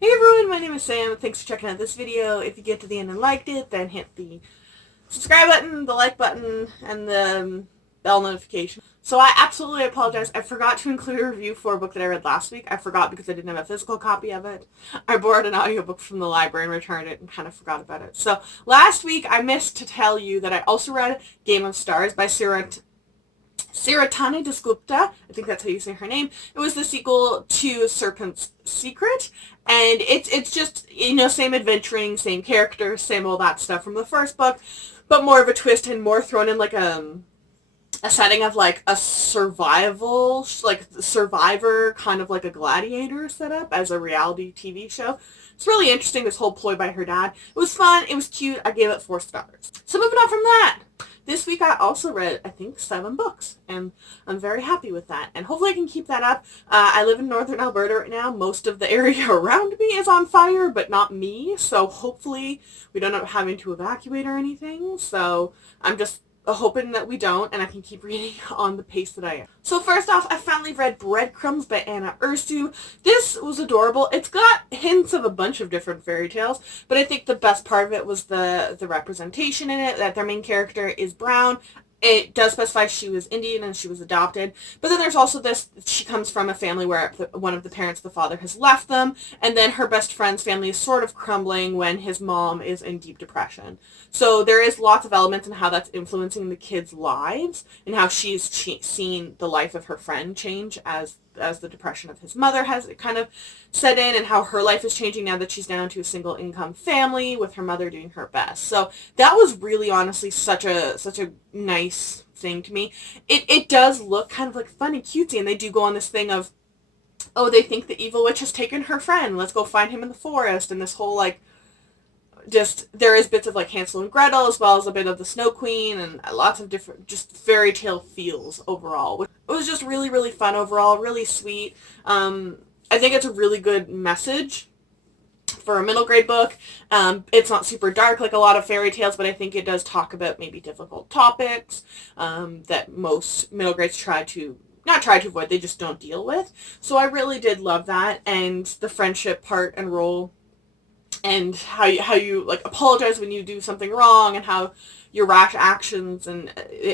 Hey everyone, my name is Sam. Thanks for checking out this video. If you get to the end and liked it, then hit the subscribe button, the like button, and the bell notification. So I absolutely apologize. I forgot to include a review for a book that I read last week. I forgot because I didn't have a physical copy of it. I borrowed an audiobook from the library and returned it and kind of forgot about it. So last week I missed to tell you that I also read Game of Stars by Siratani Dasgupta. I think that's how you say her name. It was the sequel to Serpent's Secret, and it's just, same adventuring, same characters, same all that stuff from the first book, but more of a twist and more thrown in like a setting of like a survival, like Survivor, kind of like a Gladiator setup as a reality TV show. It's really interesting, this whole ploy by her dad. It was fun, it was cute, I gave it 4 stars. So moving on from that, this week I also read, I think, 7 books, and I'm very happy with that, and hopefully I can keep that up. I live in northern Alberta right now. Most of the area around me is on fire, but not me, so hopefully we don't end up having to evacuate or anything, so I'm just hoping that we don't, and I can keep reading on the pace that I am. So first off, I finally read Breadcrumbs by Anna Ursu. This was adorable. It's got hints of a bunch of different fairy tales, but I think the best part of it was the representation in it, that their main character is brown. It does specify she was Indian and she was adopted, but then there's also this, she comes from a family where one of the parents, the father, has left them, and then her best friend's family is sort of crumbling when his mom is in deep depression. So there is lots of elements in how that's influencing the kids' lives, and how she's seen the life of her friend change as the depression of his mother has kind of set in, and how her life is changing now that she's down to a single income family with her mother doing her best. So that was really honestly such a nice thing to me. It does look kind of like fun and cutesy, and they do go on this thing of, oh, they think the evil witch has taken her friend, let's go find him in the forest, and this whole like, just, there is bits of like Hansel and Gretel as well as a bit of the Snow Queen and lots of different just fairy tale feels overall. It was just really, really fun overall, really sweet. I think it's a really good message for a middle grade book. It's not super dark like a lot of fairy tales, but I think it does talk about maybe difficult topics that most middle grades not try to avoid, they just don't deal with. So I really did love that, and the friendship part and role, and how you like apologize when you do something wrong, and how your rash actions and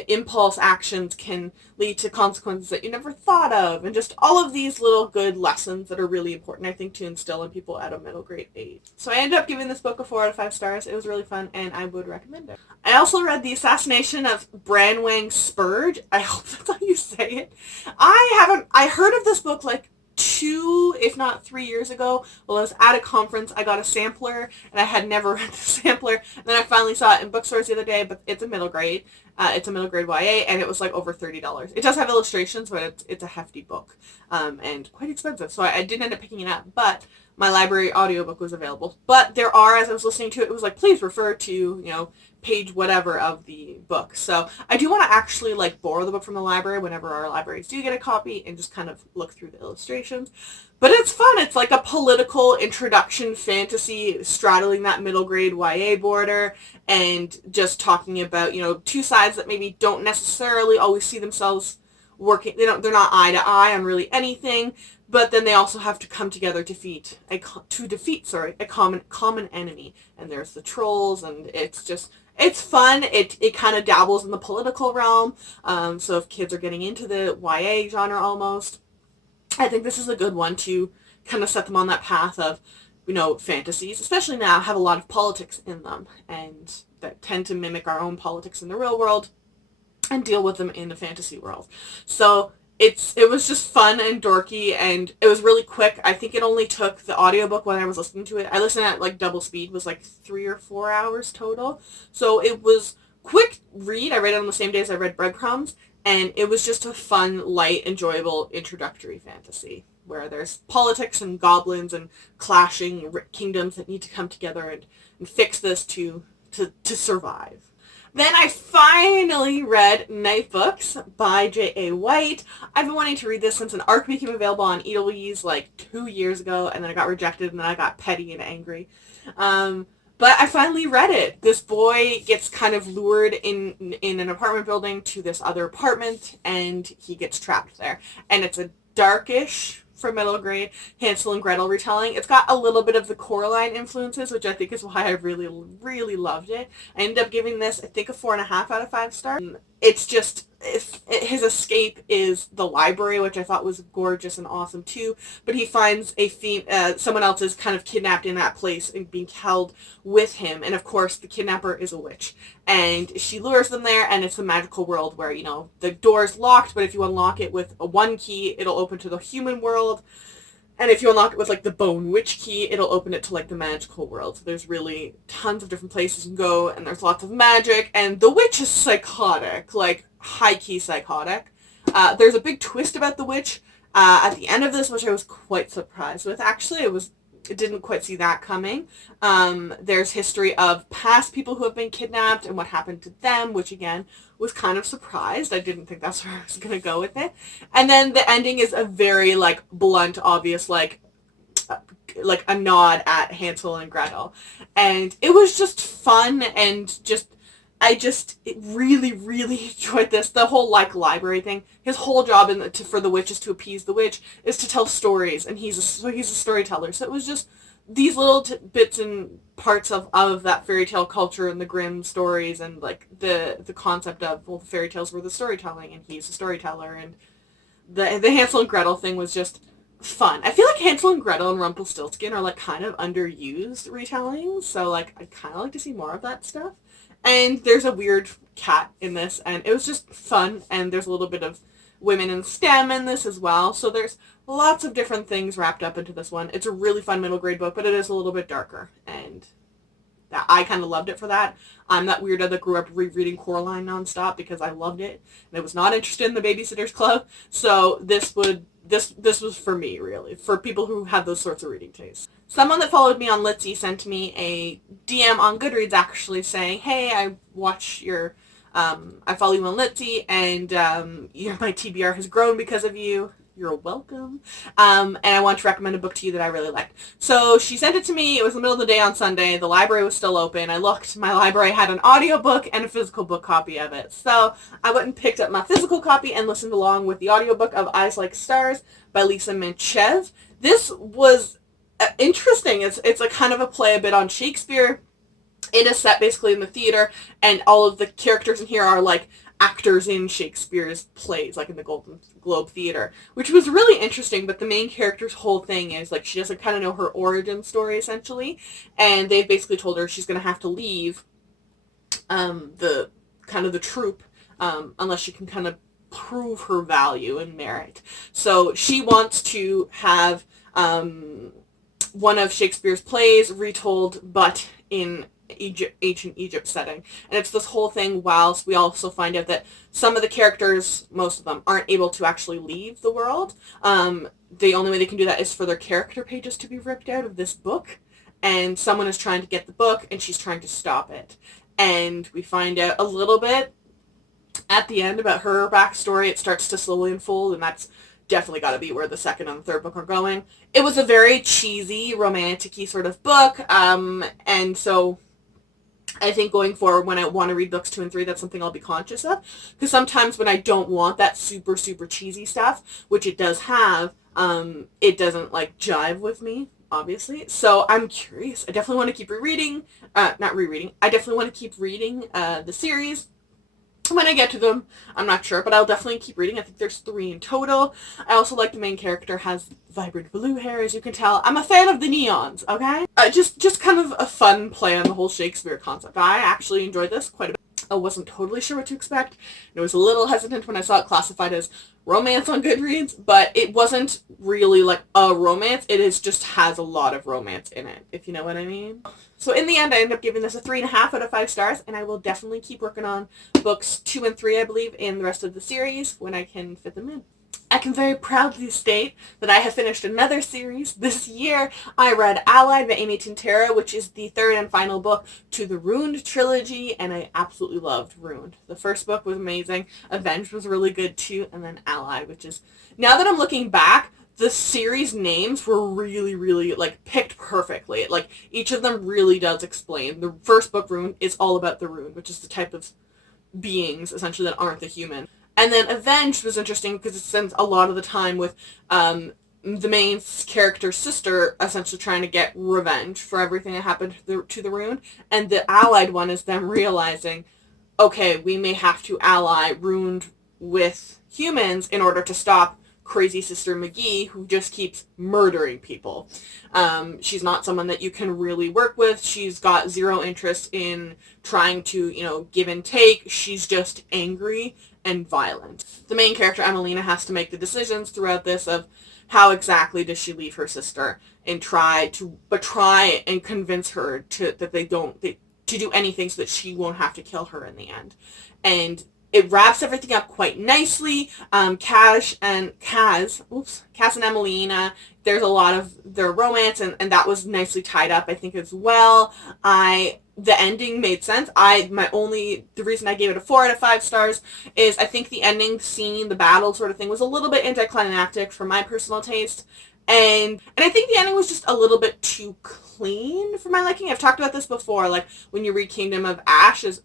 impulse actions can lead to consequences that you never thought of, and just all of these little good lessons that are really important, I think, to instill in people at a middle grade age. So I ended up giving this book a 4 out of 5 stars. It was really fun, and I would recommend it. I also read The Assassination of Branwang Spurge. I hope that's how you say it. I heard of this book like 2, if not 3 years ago. While I was at a conference, I got a sampler, and I had never read the sampler, and then I finally saw it in bookstores the other day, but it's a middle grade. It's a middle grade YA, and it was like over $30. It does have illustrations, but it's a hefty book, and quite expensive, so I didn't end up picking it up, but my library audiobook was available. But there are, as I was listening to it, it was like, please refer to, page whatever of the book. So I do want to actually like borrow the book from the library whenever our libraries do get a copy, and just kind of look through the illustrations. But it's fun. It's like a political introduction fantasy straddling that middle grade YA border, and just talking about, 2 sides that maybe don't necessarily always see themselves working. They're not eye to eye on really anything, but then they also have to come together to defeat a common enemy. And there's the trolls, and it's fun. It kind of dabbles in the political realm. So if kids are getting into the YA genre almost, I think this is a good one to kind of set them on that path of, fantasies, especially now, have a lot of politics in them, and that tend to mimic our own politics in the real world and deal with them in the fantasy world. So it was just fun and dorky, and it was really quick. I think it only took the audiobook, when I was listening to it, I listened at like double speed, was like 3 or 4 hours total. So it was quick read. I read it on the same day as I read Breadcrumbs, and it was just a fun, light, enjoyable introductory fantasy where there's politics and goblins and clashing kingdoms that need to come together and fix this to survive. Then I finally read Night Books by J.A. White. I've been wanting to read this since an ARC became available on Edelweiss like 2 years ago, and then I got rejected, and then I got petty and angry. But I finally read it. This boy gets kind of lured in an apartment building to this other apartment, and he gets trapped there. And it's a darkish for middle grade Hansel and Gretel retelling. It's got a little bit of the Coraline influences, which I think is why I really, really loved it. I ended up giving this, I think, a 4.5 out of 5 stars. It's just, his escape is the library, which I thought was gorgeous and awesome too, but he finds someone else is kind of kidnapped in that place and being held with him, and of course the kidnapper is a witch, and she lures them there, and it's a magical world where, you know, the door's locked, but if you unlock it with one key, it'll open to the human world. And if you unlock it with, like, the Bone Witch key, it'll open it to, like, the magical world. So there's really tons of different places you can go, and there's lots of magic, and the witch is psychotic, like, high-key psychotic. There's a big twist about the witch at the end of this, which I was quite surprised with. Actually, it didn't quite see that coming. There's history of past people who have been kidnapped and what happened to them, which, again, was kind of surprised. I didn't think that's where I was going to go with it. And then the ending is a very, like, blunt, obvious, like a nod at Hansel and Gretel. And it was just fun, and I really, really enjoyed this. The whole, like, library thing. His whole job for the witch is to appease the witch, is to tell stories, and he's a storyteller. So it was just these little bits and parts of that fairy tale culture and the Grimm stories, and, like, the concept of, well, the fairy tales were the storytelling, and he's a storyteller, and the Hansel and Gretel thing was just fun. I feel like Hansel and Gretel and Rumpelstiltskin are, like, kind of underused retellings, so, like, I'd kind of like to see more of that stuff. And there's a weird cat in this, and it was just fun, and there's a little bit of women in STEM in this as well, so there's lots of different things wrapped up into this one. It's a really fun middle grade book, but it is a little bit darker, and I kind of loved it for that. I'm that weirdo that grew up rereading Coraline nonstop because I loved it, and I was not interested in the Babysitter's Club, so this was for me, really, for people who had those sorts of reading tastes. Someone that followed me on Litsy sent me a DM on Goodreads, actually, saying, hey, I watch your, I follow you on Litsy, and my TBR has grown because of you. You're welcome. And I want to recommend a book to you that I really liked. So she sent it to me. It was the middle of the day on Sunday. The library was still open. I looked. My library had an audiobook and a physical book copy of it. So I went and picked up my physical copy and listened along with the audiobook of Eyes Like Stars by Lisa Manchev. This was interesting. It's a kind of a play a bit on Shakespeare. It is set basically in the theater, and all of the characters in here are, like, actors in Shakespeare's plays, like in the Golden Globe Theater, which was really interesting. But the main character's whole thing is, like, she doesn't kind of know her origin story, essentially, and they've basically told her she's going to have to leave the troupe unless she can kind of prove her value and merit. So she wants to have one of Shakespeare's plays retold, but in ancient Egypt setting. And it's this whole thing, whilst we also find out that some of the characters, most of them, aren't able to actually leave the world. The only way they can do that is for their character pages to be ripped out of this book, and someone is trying to get the book, and she's trying to stop it. And we find out a little bit at the end about her backstory. It starts to slowly unfold, and that's definitely got to be where the second and the third book are going. It was a very cheesy, romantic-y sort of book, and so I think going forward, when I want to read books 2 and 3, that's something I'll be conscious of. Because sometimes when I don't want that super, super cheesy stuff, which it does have, it doesn't, like, jive with me, obviously. So I'm curious. I definitely want to keep I definitely want to keep reading the series. When I get to them, I'm not sure, but I'll definitely keep reading. I think there's 3 in total. I also like the main character has vibrant blue hair, as you can tell. I'm a fan of the neons, okay? Just kind of a fun play on the whole Shakespeare concept. I actually enjoyed this quite a bit. I wasn't totally sure what to expect. I was a little hesitant when I saw it classified as romance on Goodreads, but it wasn't really like a romance. It just has a lot of romance in it, if you know what I mean. So in the end, I ended up giving this a 3.5 out of 5 stars, and I will definitely keep working on books 2 and 3, I believe, in the rest of the series when I can fit them in. I can very proudly state that I have finished another series this year. I read Allied by Amy Tintera, which is the 3rd and final book to the Ruined trilogy, and I absolutely loved Ruined. The first book was amazing, Avenged was really good too, and then Allied, which is, now that I'm looking back, the series names were really, really, like, picked perfectly. Like, each of them really does explain. The first book, Ruined, is all about the Ruined, which is the type of beings, essentially, that aren't the human. And then Avenged was interesting because it spends a lot of the time with the main character's sister essentially trying to get revenge for everything that happened to the Rune, and the allied one is them realizing, okay, we may have to ally Rune with humans in order to stop crazy Sister McGee, who just keeps murdering people. She's not someone that you can really work with. She's got zero interest in trying to, give and take. She's just angry and violent. The main character, Emelina, has to make the decisions throughout this of how exactly does she leave her sister and try and convince her to do anything so that she won't have to kill her in the end. And it wraps everything up quite nicely. Cass and Emelina, there's a lot of their romance, and that was nicely tied up, I think, as well. The ending made sense. The reason I gave it a 4 out of 5 stars is I think the ending scene, the battle sort of thing, was a little bit anticlimactic for my personal taste. And I think the ending was just a little bit too clean for my liking. I've talked about this before, like when you read Kingdom of Ash, it's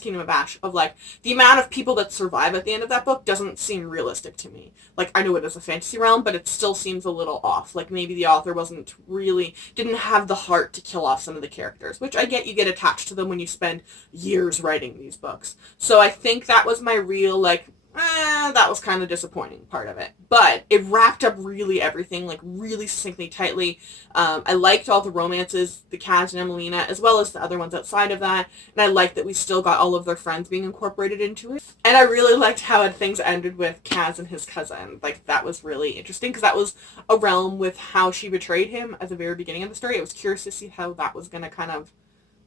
Kingdom of Ash, of like the amount of people that survive at the end of that book doesn't seem realistic to me. Like, I know it is a fantasy realm, but it still seems a little off. Like, maybe the author didn't have the heart to kill off some of the characters, which I get, you get attached to them when you spend years writing these books. So I think that was my real, that was kind of disappointing part of it. But it wrapped up really everything, really succinctly, tightly. I liked all the romances, the Kaz and Emelina, as well as the other ones outside of that. And I liked that we still got all of their friends being incorporated into it. And I really liked how things ended with Kaz and his cousin. That was really interesting, because that was a realm with how she betrayed him at the very beginning of the story. I was curious to see how that was going to kind of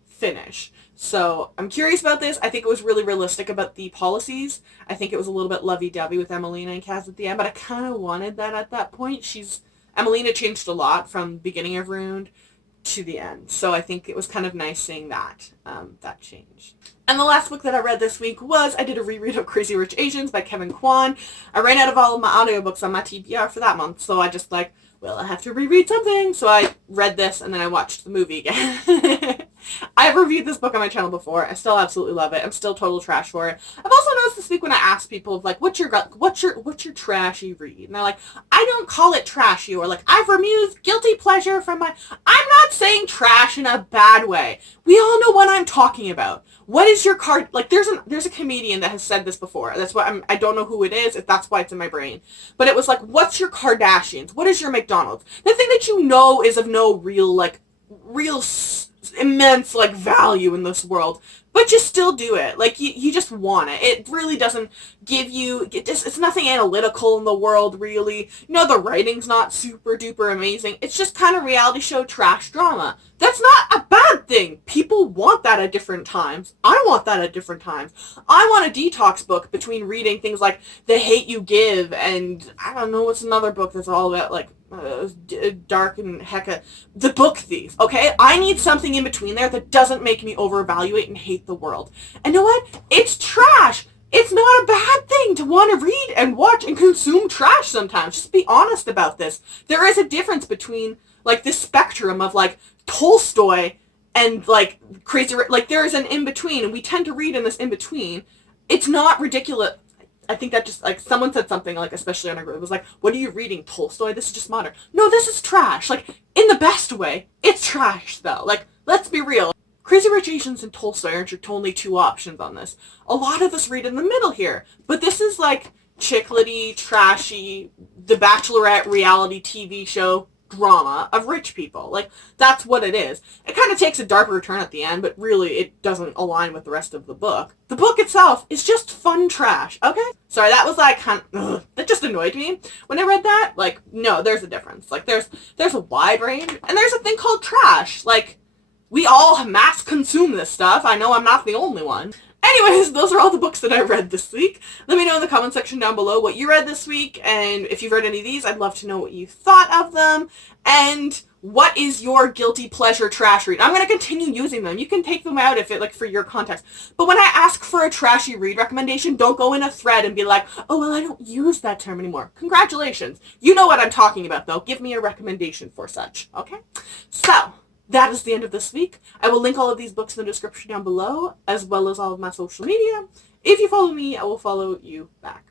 finish. So I'm curious about this. I think it was really realistic about the policies. I think it was a little bit lovey-dovey with Emelina and Kaz at the end, but I kind of wanted that at that point. Emelina changed a lot from the beginning of Rune to the end. So I think it was kind of nice seeing that change. And the last book that I read this week I did a reread of Crazy Rich Asians by Kevin Kwan. I ran out of all of my audiobooks on my TBR for that month, so I just I have to reread something. So I read this, and then I watched the movie again. I've reviewed this book on my channel before. I still absolutely love it. I'm still total trash for it. I've also noticed this week when I asked people what's your trashy read? And they're like, I don't call it trashy, or I've removed guilty pleasure from my... I'm not saying trash in a bad way. We all know what I'm talking about. What is your card... there's a comedian that has said this before. That's why I don't know who it is, if that's why it's in my brain. But it was what's your Kardashians? What is your McDonald's? The thing that you know is of no real immense value in this world, but you still do it. You just want it. It really doesn't give you, it's nothing analytical in the world, really. The writing's not super duper amazing. It's just kind of reality show trash drama. That's not a bad thing. People want that at different times. I want that at different times. I want a detox book between reading things like The Hate You Give and, I don't know, what's another book that's all about dark and hecka, The Book Thief. Okay, I need something in between there that doesn't make me overevaluate and hate the world. And you know what? It's trash. It's not a bad thing to want to read and watch and consume trash sometimes. Just be honest about this. There is a difference between this spectrum of Tolstoy and crazy, there is an in between, and we tend to read in this in between. It's not ridiculous. I think that just, someone said something, especially on our group, it was what are you reading, Tolstoy? This is just modern. No, this is trash. In the best way. It's trash, though. Let's be real. Crazy Rich Asians and Tolstoy aren't your only two options on this. A lot of us read in the middle here. But this is, chiclety, trashy, The Bachelorette reality TV show drama of rich people. That's what it is. It kind of takes a darker turn at the end, but really it doesn't align with the rest of the book. The book itself is just fun trash, okay? Sorry, that was that just annoyed me when I read that. No, there's a difference. There's a wide range, and there's a thing called trash. We all mass consume this stuff. I know I'm not the only one. Anyways, those are all the books that I read this week. Let me know in the comment section down below what you read this week, and if you've read any of these, I'd love to know what you thought of them, and what is your guilty pleasure trash read? I'm going to continue using them. You can take them out if it, for your context. But when I ask for a trashy read recommendation, don't go in a thread and be like, oh, well, I don't use that term anymore. Congratulations. You know what I'm talking about, though. Give me a recommendation for such, okay? So, that is the end of this week. I will link all of these books in the description down below, as well as all of my social media. If you follow me, I will follow you back.